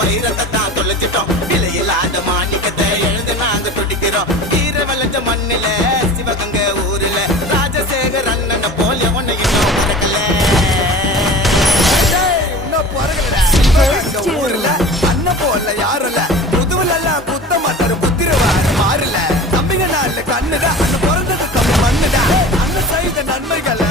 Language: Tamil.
வைரத்தை தான் தொலைச்சிட்டோம். விலையில்லாத மாணிக்கத்தை எழுந்து நாங்க துடிக்கிறோம். வீர வளைஞ்ச மண்ணில சிவகங்கை ஊருல ராஜசேகர் அண்ணனை போல உன்னை இன்னும் பிறக்கல. ஊர்ல அண்ணன் போல யாரும் இல்ல. புதுவுல எல்லாம் குத்த மாட்டாரு, குத்திரவாரு மாறல. தம்பிங்க நாள் கண்ணுதான் அண்ணன் பிறந்தது கம்மி மண்ணுதான். அண்ணன் செய்த நன்மைகளை